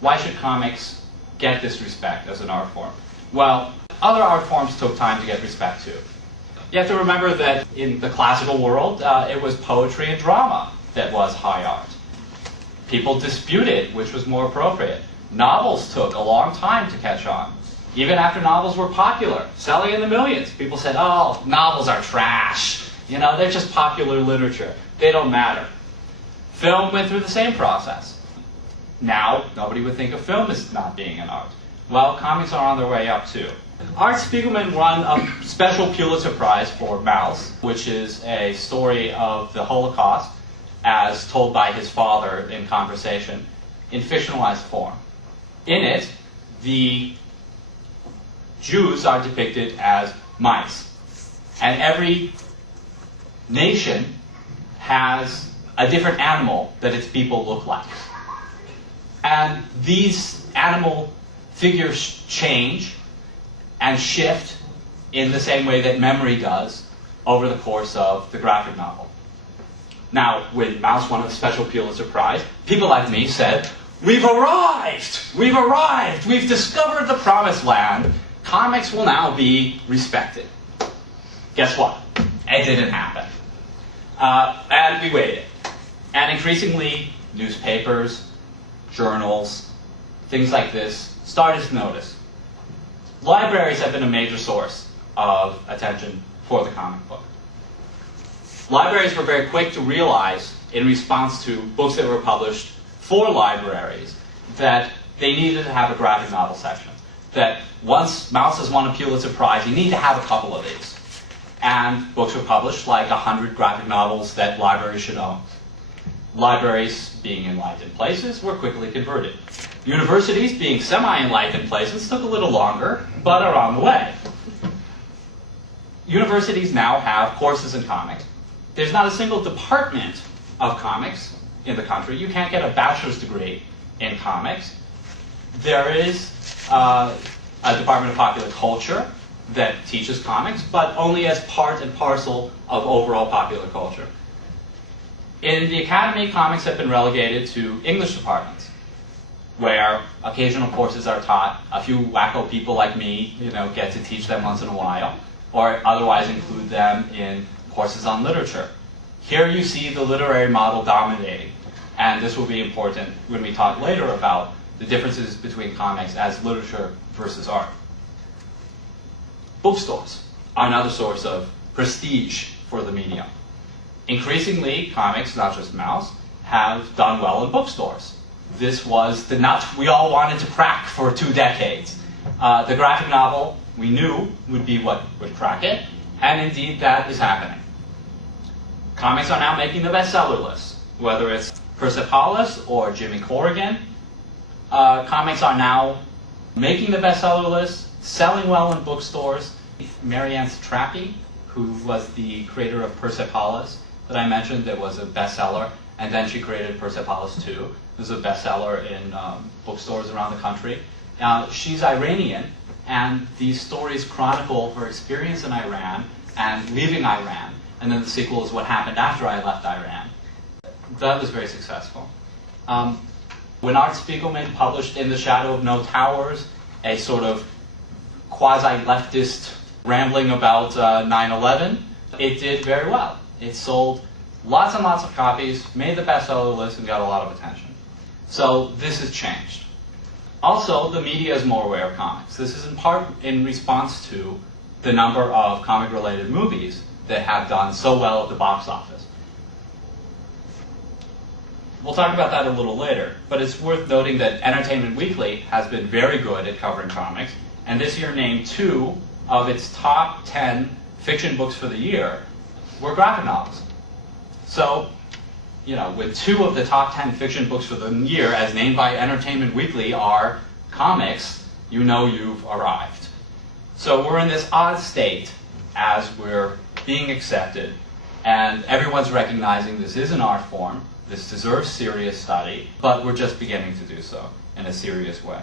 Why should comics get this respect as an art form? Well, other art forms took time to get respect too. You have to remember that in the classical world, it was poetry and drama that was high art. People disputed which was more appropriate. Novels took a long time to catch on. Even after novels were popular, selling in the millions, people said, oh, novels are trash. You know, they're just popular literature. They don't matter. Film went through the same process. Now, nobody would think of film as not being an art. Well, comics are on their way up too. Art Spiegelman won a special Pulitzer Prize for Mouse, which is a story of the Holocaust as told by his father in conversation in fictionalized form. In it, the Jews are depicted as mice. And every nation has a different animal that its people look like. And these animal figures change and shift in the same way that memory does over the course of the graphic novel. Now, when Mouse won a special Pulitzer Prize, people like me said, we've arrived! We've arrived! We've discovered the promised land. Comics will now be respected. Guess what? It didn't happen. And we waited. And increasingly, newspapers, journals, things like this started to notice. Libraries have been a major source of attention for the comic book. Libraries were very quick to realize, in response to books that were published for libraries, that they needed to have a graphic novel section. That once Mouse has won a Pulitzer Prize, you need to have a couple of these. And books were published, like 100 graphic novels that libraries should own. Libraries, being enlightened places, were quickly converted. Universities, being semi-enlightened places, took a little longer, but are on the way. Universities now have courses in comics. There's not a single department of comics in the country. You can't get a bachelor's degree in comics. There is a Department of Popular Culture that teaches comics, but only as part and parcel of overall popular culture. In the academy, comics have been relegated to English departments, where occasional courses are taught. A few wacko people like me, get to teach them once in a while, or otherwise include them in courses on literature. Here you see the literary model dominating, and this will be important when we talk later about the differences between comics as literature versus art. Bookstores are another source of prestige for the medium. Increasingly, comics, not just Mouse, have done well in bookstores. This was the nut we all wanted to crack for 2 decades. The graphic novel, we knew, would be what would crack it, and indeed that is happening. Comics are now making the bestseller list, whether it's Persepolis or Jimmy Corrigan. Comics are now making the bestseller list, selling well in bookstores. Marianne Satrapi, who was the creator of Persepolis that I mentioned, that was a bestseller, and then she created Persepolis 2. It was a bestseller in bookstores around the country. She's Iranian, and these stories chronicle her experience in Iran and leaving Iran, and then the sequel is what happened after I left Iran. That was very successful. When Art Spiegelman published In the Shadow of No Towers, a sort of quasi-leftist rambling about 9/11, it did very well. It sold lots and lots of copies, made the bestseller list, and got a lot of attention. So this has changed. Also, the media is more aware of comics. This is in part in response to the number of comic-related movies that have done so well at the box office. We'll talk about that a little later, but it's worth noting that Entertainment Weekly has been very good at covering comics, and this year named 2 of its top 10 fiction books for the year were graphic novels. So, when 2 of the top 10 fiction books for the year, as named by Entertainment Weekly, are comics, you know you've arrived. So we're in this odd state as we're being accepted, and everyone's recognizing this is an art form, this deserves serious study, but we're just beginning to do so in a serious way.